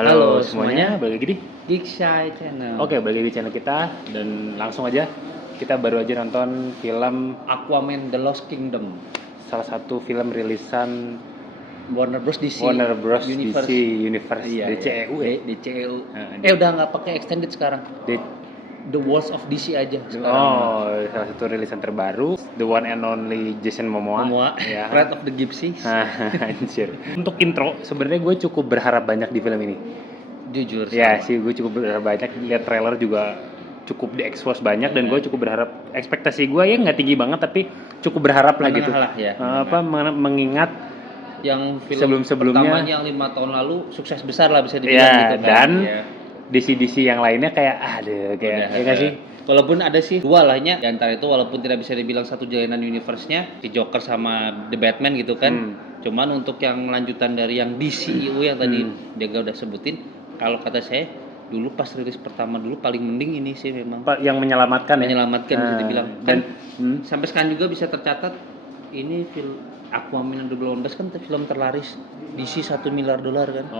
Halo semuanya, balik lagi di Geekshy Channel. Oke, balik lagi di channel kita. Dan langsung aja, kita baru aja nonton film Aquaman The Lost Kingdom, salah satu film rilisan Warner Bros DC DC Universe Iya, DCEU ya? DCEU. Nah, Udah nggak pakai extended sekarang. The Worlds of DC aja sekarang. salah satu rilisan terbaru, the one and only Jason Momoa. Ya. Red of the Gypsies. Anjir. Untuk intro, sebenarnya gue cukup berharap banyak di film ini. Jujur. Ya sih, gue cukup berharap banyak. Lihat trailer juga cukup diekspos banyak dan gue cukup berharap. Ekspektasi gue ya nggak tinggi banget tapi cukup berharap lah gitu. Ya. Mengingat yang film sebelumnya pertamanya yang 5 tahun lalu sukses besar lah bisa dibilang gitu kan. Dan DC yang lainnya kayak kayak ya nggak sih? Walaupun ada sih dua lahnya, di antara itu walaupun tidak bisa dibilang satu jalinan universe-nya, si Joker sama The Batman gitu kan. Cuman untuk yang lanjutan dari yang DCU yang tadi Diego udah sebutin, kalau kata saya dulu pas rilis pertama dulu paling mending ini sih memang. Yang menyelamatkan bisa dibilang. Dan sampai sekarang juga bisa tercatat ini film Aquaman 2018 kan film terlaris DC $1 miliar kan.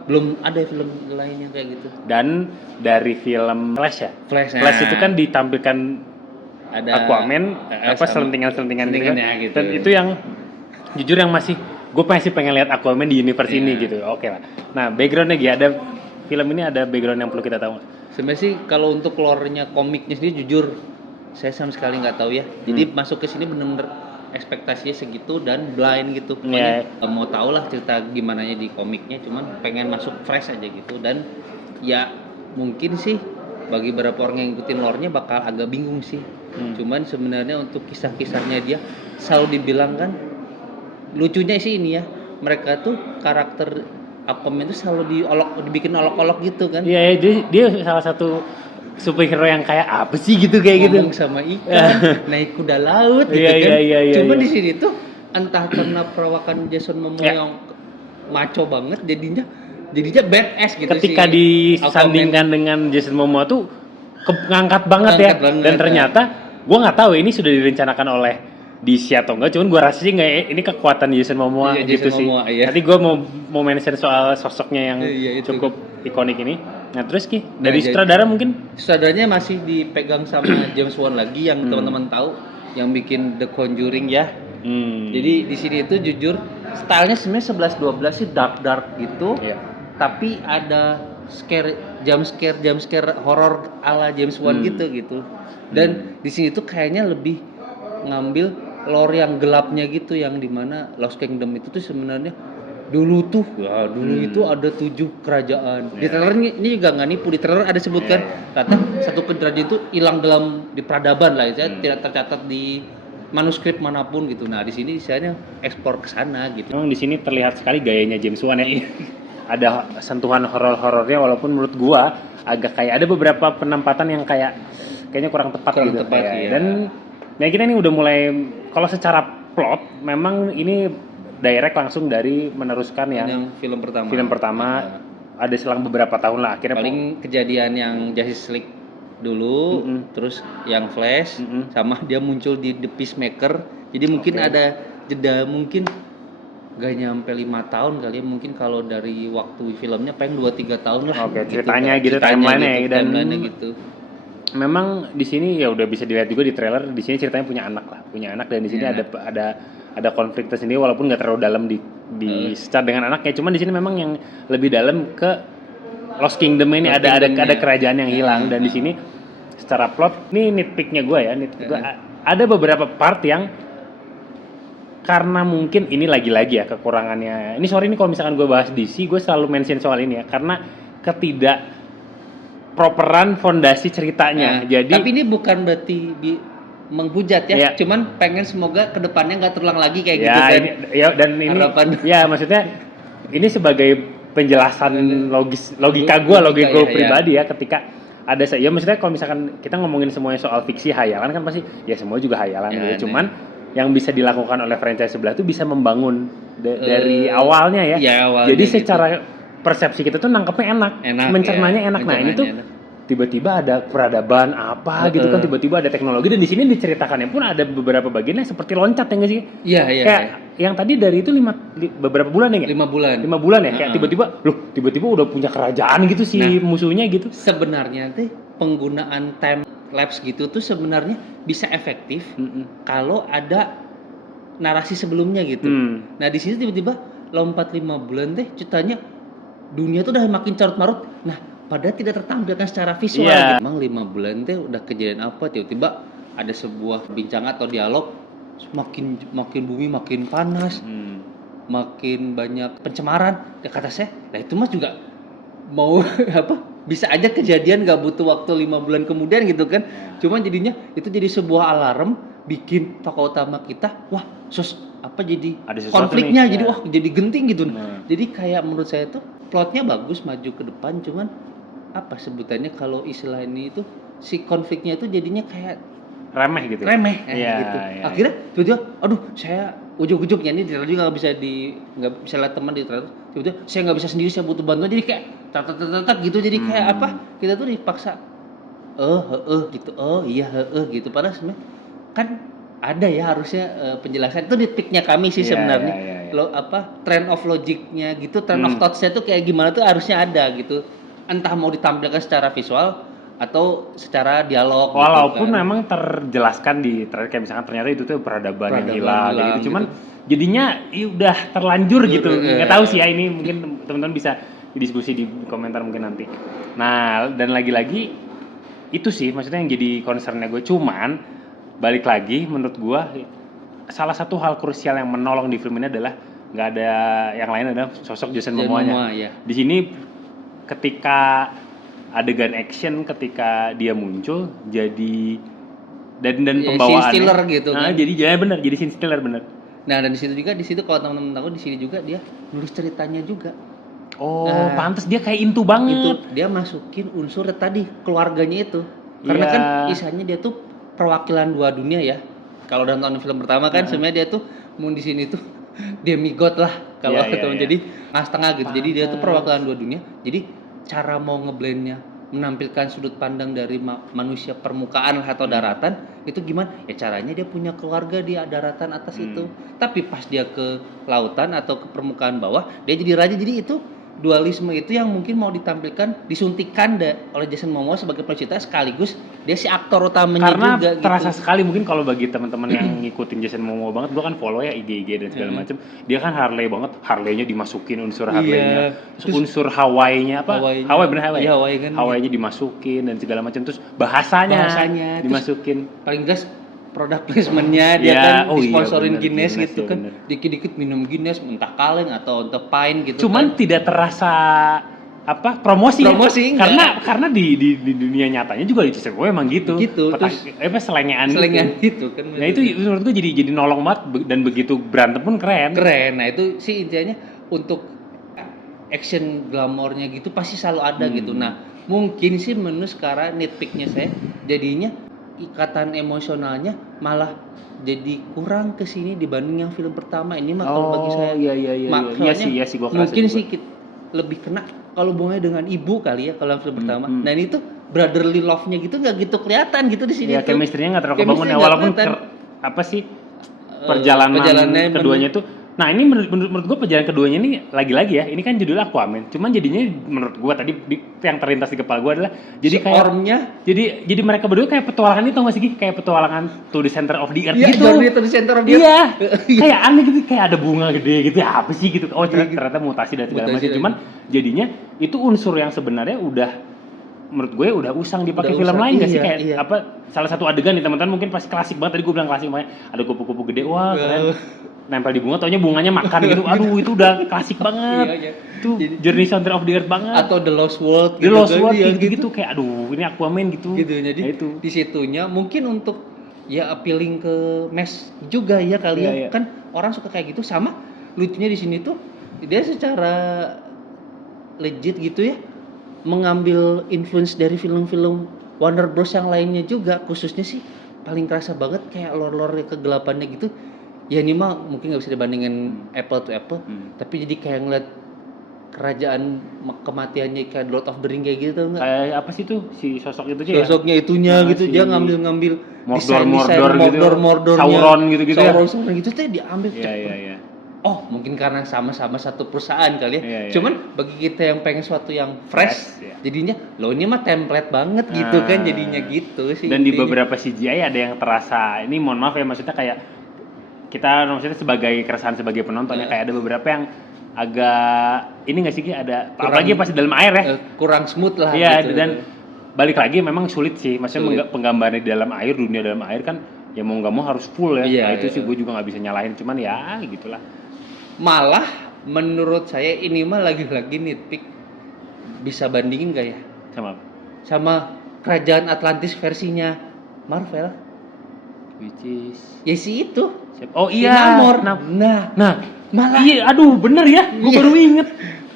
Belum ada film lain yang kayak gitu. Dan dari film Flash ya. Flash itu kan ditampilkan ada Aquaman selentingan gitu kan. Gitu. Dan itu yang jujur yang gue masih pengen lihat Aquaman di universe ini gitu. Oke lah. Nah, backgroundnya ada film ini ada background yang perlu kita tahu. Sebenarnya sih kalau untuk lore-nya komiknya sendiri jujur saya sama sekali nggak tahu ya. Jadi masuk ke sini benar-benar ekspektasinya segitu dan blind gitu. Pokoknya mau tahu lah cerita gimana di komiknya, cuman pengen masuk fresh aja gitu. Dan ya mungkin sih bagi beberapa orang yang ngikutin lore-nya bakal agak bingung sih. Cuman sebenarnya untuk kisah-kisahnya dia selalu dibilang kan lucunya sih ini ya, mereka tuh karakter Aquaman itu selalu dibikin olok-olok gitu kan. Iya, dia salah satu superhero yang kayak apa sih gitu kayak ngomong gitu sama ikan, naik kuda laut gitu kan. Cuma di sini tuh entah karena perawakan Jason Momoa yang maco banget jadinya badass gitu. Ketika disandingkan dengan Jason Momoa tuh ngangkat banget. Dan ternyata gue nggak tahu ini sudah direncanakan oleh DC atau enggak, cuman gue rasa sih nggak, ini kekuatan Jason Momoa gitu sih. Nanti gue mau mention soal sosoknya yang cukup ikonik ini. Nah terus dari sutradara mungkin? Sutradaranya masih dipegang sama James Wan lagi yang teman-teman tahu, yang bikin The Conjuring ya. Jadi di sini itu jujur stylenya sebenarnya 11-12 sih dark gitu. Tapi ada jump scare horror ala James Wan gitu. Dan di sini tuh kayaknya lebih ngambil lore yang gelapnya gitu, yang dimana Lost Kingdom itu tuh sebenarnya dulu itu ada 7 kerajaan. Di trailer ini juga nggak nipu, di trailer ada sebutkan kata satu kerajaan itu hilang di peradaban lah, tidak tercatat di manuskrip manapun gitu. Nah di sini misalnya ekspor ke sana gitu. Memang di sini terlihat sekali gayanya James Wan ya. Ada sentuhan horornya walaupun menurut gua agak kayak ada beberapa penempatan yang kayaknya kurang tepat gitu. Dan kita ini udah mulai, kalau secara plot memang ini direct langsung dari meneruskan yang film pertama. Ada selang beberapa tahun lah akhirnya paling kejadian yang Justice League dulu, terus yang Flash, sama dia muncul di The Peacemaker. Jadi mungkin ada jeda mungkin gak nyampe 5 tahun kali ya, mungkin kalau dari waktu filmnya paling 2-3 tahun lah. Ceritanya timeline-nya dan gitu. Memang di sini ya udah bisa dilihat juga di trailer, di sini ceritanya punya anak dan di sini ada konflik tersendiri walaupun nggak terlalu dalam di secara dengan anaknya. Cuman di sini memang yang lebih dalam ke Lost Kingdom ini ada kerajaan yang hilang. Dan di sini secara plot ini nitpicknya gue ada beberapa part yang karena mungkin ini lagi-lagi ya kekurangannya. Ini kalau misalkan gue bahas DC, gue selalu mention soal ini ya, karena ketidak properan fondasi ceritanya. Jadi tapi ini bukan berarti menghujat ya, cuman pengen semoga kedepannya nggak terulang lagi kayak gitu kan. Dan ini maksudnya ini sebagai penjelasan logika gue pribadi ya, ketika ada maksudnya kalau misalkan kita ngomongin semuanya soal fiksi hayalan kan pasti ya semua juga hayalan gitu. Cuman yang bisa dilakukan oleh franchise sebelah tuh bisa membangun dari awalnya ya. Jadi secara persepsi kita tuh nangkepnya enak, mencernanya enak. Nah ini tuh tiba-tiba ada peradaban apa gitu kan, tiba-tiba ada teknologi, dan di sini diceritakannya pun ada beberapa bagiannya seperti loncat ya nggak sih? Iya. Kayak yang tadi dari itu beberapa bulan ya? 5 bulan. 5 bulan ya, kayak tiba-tiba udah punya kerajaan gitu si musuhnya gitu. Sebenarnya tuh penggunaan time lapse gitu tuh sebenarnya bisa efektif kalau ada narasi sebelumnya gitu. Nah di sini tiba-tiba lompat 5 bulan deh, ceritanya dunia tuh udah makin carut marut. Nah padahal tidak tertampilkan secara visual. Emang 5 bulan teh udah kejadian apa, tiba-tiba ada sebuah bincang atau dialog, makin bumi makin panas, makin banyak pencemaran. Ya kata saya, nah itu mas juga mau apa? Bisa aja kejadian gak butuh waktu 5 bulan kemudian gitu kan. Cuman jadinya itu jadi sebuah alarm, bikin tokoh utama kita, wah jadi konfliknya nih, jadi jadi genting gitu. Jadi kayak menurut saya tuh plotnya bagus, maju ke depan, cuman apa sebutannya kalau istilah ini itu si konfliknya itu jadinya kayak remeh gitu. Gitu. Akhirnya tiba-tiba aduh saya ujuk-ujuknya ini ternyata juga nggak bisa lihat teman di ternyata tiba-tiba saya nggak bisa sendiri, saya butuh bantuan, jadi kayak tak gitu, jadi kayak apa kita tuh dipaksa gitu gitu, padahal sebenarnya kan ada ya harusnya penjelasan itu di peaknya kami sih sebenarnya. Lo trend of logicnya gitu, trend of thoughts-nya tuh kayak gimana tuh harusnya ada gitu, entah mau ditampilkan secara visual atau secara dialog. Walaupun gitu kan memang terjelaskan di kayak misalkan ternyata itu tuh peradaban yang hilang gitu. Cuman jadinya udah terlanjur gitu. Nggak tahu sih ya, ini mungkin teman-teman bisa diskusi di komentar mungkin nanti. Nah dan lagi-lagi itu sih maksudnya yang jadi concernnya gue. Cuman balik lagi menurut gue salah satu hal krusial yang menolong di film ini adalah nggak ada yang lain, adalah sosok Jason Momoa-nya. Di sini ketika adegan action, ketika dia muncul jadi dan pembawaannya scene stealer gitu kan. Jadi benar, jadi scene stealer benar. Nah dan di situ kalau teman-teman tahu, di sini juga dia nulis ceritanya juga. Pantes dia kayak intu banget. Itu dia masukin unsur tadi keluarganya itu. Karena kan isanya dia tuh perwakilan dua dunia ya. Kalau udah nonton film pertama kan sebenarnya dia tuh mau di sini tuh demigod lah kalau jadi setengah gitu. Jadi dia tuh perwakilan dua dunia. Jadi cara mau ngeblendnya, menampilkan sudut pandang dari manusia permukaan atau daratan itu gimana? Ya caranya dia punya keluarga di daratan atas itu. Tapi pas dia ke lautan atau ke permukaan bawah, dia jadi raja. Jadi itu dualisme itu yang mungkin mau ditampilkan, disuntikan oleh Jason Momoa sebagai pencipta, sekaligus dia si aktor utamanya karena juga. Karena terasa sekali mungkin kalau bagi teman-teman yang ngikutin Jason Momoa banget, gua kan follow ya IG dan segala macam. Dia kan Harley banget, Harley-nya dimasukin unsur Harley-nya. Terus unsur Hawaii-nya Hawaii-nya dimasukin dan segala macam. Terus bahasanya dimasukin. Terus, paling jelas produk placement-nya dia kan disponsorin Guinness gitu kan. Dikit-dikit minum Guinness, entah kaleng atau entah pine gitu. Cuman kan tidak terasa promosi karena di dunia nyatanya juga di Jason Momoa emang gitu. Terus selengean gitu kan. Nah itu menurut gue jadi nolong banget, dan begitu berantem pun keren. Nah itu sih intinya untuk action glamornya gitu pasti selalu ada gitu. Nah mungkin sih menurut sekarang nitpicknya saya jadinya ikatan emosionalnya malah jadi kurang kesini dibanding yang film pertama ini mah. Kalau bagi saya iya sih gua mungkin sih lebih kena kalau hubungannya dengan ibu kali ya kalau film pertama. Nah ini tuh brotherly love-nya gitu nggak gitu kelihatan gitu di sini. Chemistry-nya nggak terlalu kebangun ya, walaupun perjalanan keduanya itu. Nah ini menurut gue perjalanan keduanya ini lagi-lagi ya, ini kan judulnya Aquaman, cuman jadinya menurut gue tadi yang terlintas di kepala gue adalah jadi kayak jadi mereka berdua kayak petualangan itu, nggak sih, kayak petualangan to the center of the earth gitu. Journey to the center of the earth. Kayak aneh gitu, kayak ada bunga gede gitu, apa sih gitu. Ternyata mutasi dan segala macam. Cuman jadinya itu unsur yang sebenarnya udah menurut gue udah usang dipakai film lain nggak sih, kayak salah satu adegan nih teman-teman mungkin pasti klasik banget, tadi gue bilang klasik banget, ada kupu-kupu gede, wah keren, nempel di bunga, taunya bunganya makan gitu, aduh itu udah klasik banget. Itu Journey Center of the Earth banget. Atau The Lost World gitu kayak aduh ini Aquaman gitu. Jadi itu di situnya mungkin untuk appealing ke mass juga ya kali ya. Kan orang suka kayak gitu. Sama lucunya di sini tuh dia secara legit gitu ya mengambil influence dari film-film Warner Bros yang lainnya juga, khususnya sih paling kerasa banget kayak lore-lore kegelapannya gitu. Ya ini mah mungkin nggak bisa dibandingin apple to apple, tapi jadi kayak ngeliat kerajaan kematiannya kayak Lord of the Ring kayak gitu enggak? Kayak apa sih tuh si sosok itu sih? Sosoknya itunya gitu, si dia ngambil Mordor gitu, Mordornya, Sauron gitu-gitu ya. Sauron gitu tuh diambil Iya, cepet. iya, iya. Oh, mungkin karena sama-sama satu perusahaan kali ya. Iya, iya. Cuman bagi kita yang pengen sesuatu yang fresh, Iya. jadinya lo ini mah template banget gitu kan jadinya gitu sih. Dan di intinya. beberapa CGI ada yang terasa, ini mohon maaf ya, maksudnya kayak kita maksudnya sebagai keresahan sebagai penonton ya, kayak ada beberapa yang agak ini nggak sih Ki, ada apalagi pas di dalam air ya. Kurang smooth lah Iya, gitu. dan balik lagi memang sulit sih, maksudnya penggambaran di dalam air, dunia dalam air kan ya mau nggak mau harus full ya. Iya, Nah itu iya. sih gue juga nggak bisa nyalahin, cuman ya gitulah. Malah menurut saya ini mah lagi-lagi nitpick, bisa bandingin gak ya sama Kerajaan Atlantis versinya Marvel, Which is ya si itu oh si iya Namor. nah Malah iya, aduh bener ya, gue baru inget.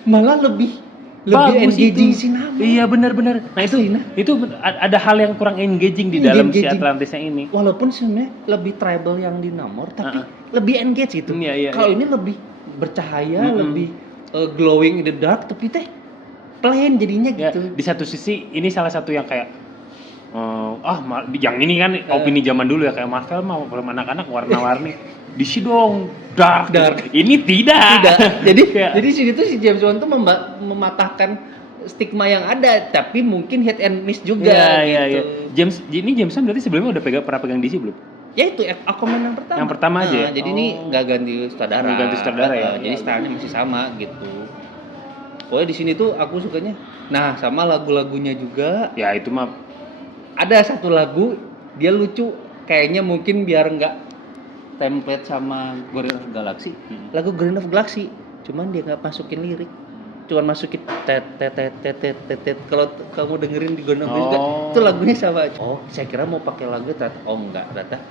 malah lebih Bagus engaging itu. si Namor. Iya benar-benar. Nah itu ada hal yang kurang engaging di dalam si Atlantisnya ini. Walaupun sebenarnya lebih tribal yang di Namor, tapi lebih engage gitu. Iya, Kalau ini lebih bercahaya, lebih glowing in the dark, tapi teh plain jadinya Ya, gitu. di satu sisi ini salah satu yang kayak yang ini kan opini zaman dulu ya, kayak Marvel mau film anak-anak warna-warni. DC dong dark. Ini tidak. Jadi sini tuh si James Wan tuh mematahkan stigma yang ada, tapi mungkin hit and miss juga gitu. Iya. James Wan berarti sebelumnya udah pernah pegang DC belum? Ya itu Aquaman yang pertama. Yang pertama aja ya? Jadi ini nggak ganti sutradara. Nggak ganti sutradara ya? Jadi stylenya masih sama gitu. Pokoknya di sini tuh aku sukanya. Nah, sama lagu-lagunya juga. Ya itu mah. Ada satu lagu dia lucu, kayaknya mungkin biar nggak template sama Guardian of Galaxy. Lagu Guardian of Galaxy, cuman dia nggak masukin lirik. Cuman masukin tet. Kalau kamu dengerin di Guardian of Galaxy itu lagunya sama aja. Oh, saya kira mau pakai lagu ternyata. Oh enggak, ternyata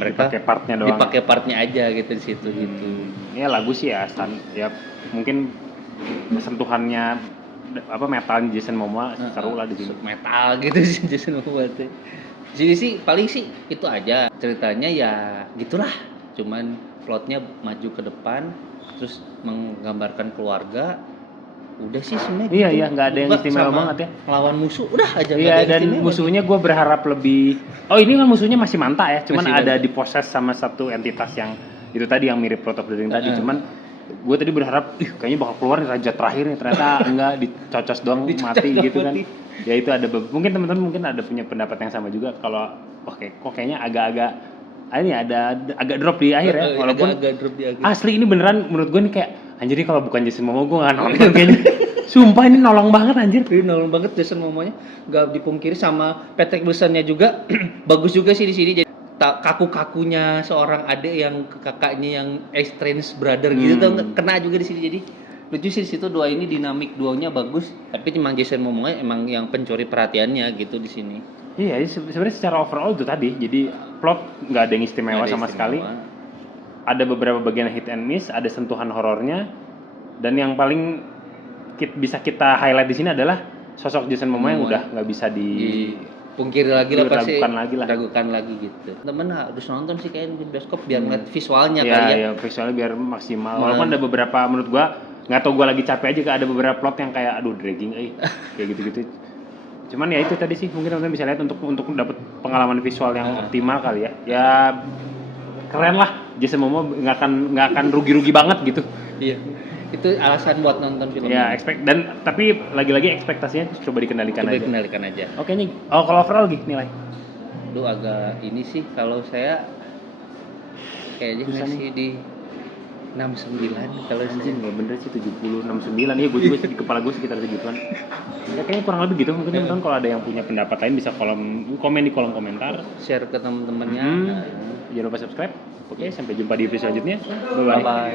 mereka pakai partnya doang. Dipakai partnya aja gitu di situ gitu. Ya lagu sih ya mungkin sentuhannya metal Jason Momoa seru lah di sini. Metal gitu sih Jason Momoa tuh. Di sini sih paling sih itu aja. Ceritanya ya gitulah. Cuman plotnya maju ke depan, terus menggambarkan keluarga. Udah sih sebenarnya. Iya, nggak ada yang istimewa banget ya. Lawan musuh udah aja. Iya, dan musuhnya gue berharap lebih. Oh ini kan musuhnya masih manta ya, cuman masih ada diposes sama satu entitas yang itu tadi yang mirip Lord of the Ring tadi. Cuman gue tadi berharap, kayaknya bakal keluar nih raja terakhir nih, ternyata enggak, dicocos doang mati gitu kan. Ya itu ada mungkin teman-teman mungkin ada punya pendapat yang sama juga kalau kok kayaknya agak-agak ini ada agak drop di akhir ya, walaupun agak drop di akhir. Asli ini beneran menurut gue nih kayak anjir nih kalau bukan Jason Momoa gue nggak nonton kayaknya. Sumpah ini nolong banget anjir. Ini nolong banget Jason Momoa-nya, nggak dipungkiri, sama Patrick Wilson-nya juga bagus juga sih di sini. Jadi kaku-kakunya seorang adik yang ke kakaknya yang estranged brother gitu tuh kena juga di sini. Jadi lucu sih di situ, dua ini dinamik duonya bagus. Tapi emang Jason Momoa emang yang pencuri perhatiannya gitu di sini. Iya, sebenarnya secara overall itu tadi. Jadi plot nggak ada yang istimewa sama sekali. Ada beberapa bagian hit and miss, ada sentuhan horornya, dan yang paling bisa kita highlight di sini adalah sosok Jason Momoa yang udah nggak bisa dipungkiri lagi lah, pasti ragukan lagi gitu. Temen harus nonton sih kayaknya di bioskop biar ngeliat visualnya ya, kali ya. Iya, visualnya biar maksimal. Walaupun ada beberapa menurut gua nggak tau, gua lagi capek aja, ada beberapa plot yang kayak aduh dragging kayak gitu-gitu. Cuman ya itu tadi sih, mungkin teman-teman bisa lihat untuk dapat pengalaman visual yang optimal kali ya. Ya keren lah, Jason Momoa nggak akan rugi-rugi banget gitu. Iya. Itu alasan buat nonton film. Ya, tapi lagi-lagi ekspektasinya coba dikendalikan aja. Oke nih. Oh, kalau overall nilai. Duh, agak ini sih kalau saya kayaknya ngasih di 69 kalau anjing, enggak bener sih 70 69. Iya, gue juga di kepala gue sekitar segituan. Ya kayaknya kurang lebih gitu. Mungkin teman-teman kalau ada yang punya pendapat lain bisa komen di kolom komentar, share ke teman-temannya. Jangan lupa subscribe. Oke, sampai jumpa di episode selanjutnya. Bye bye.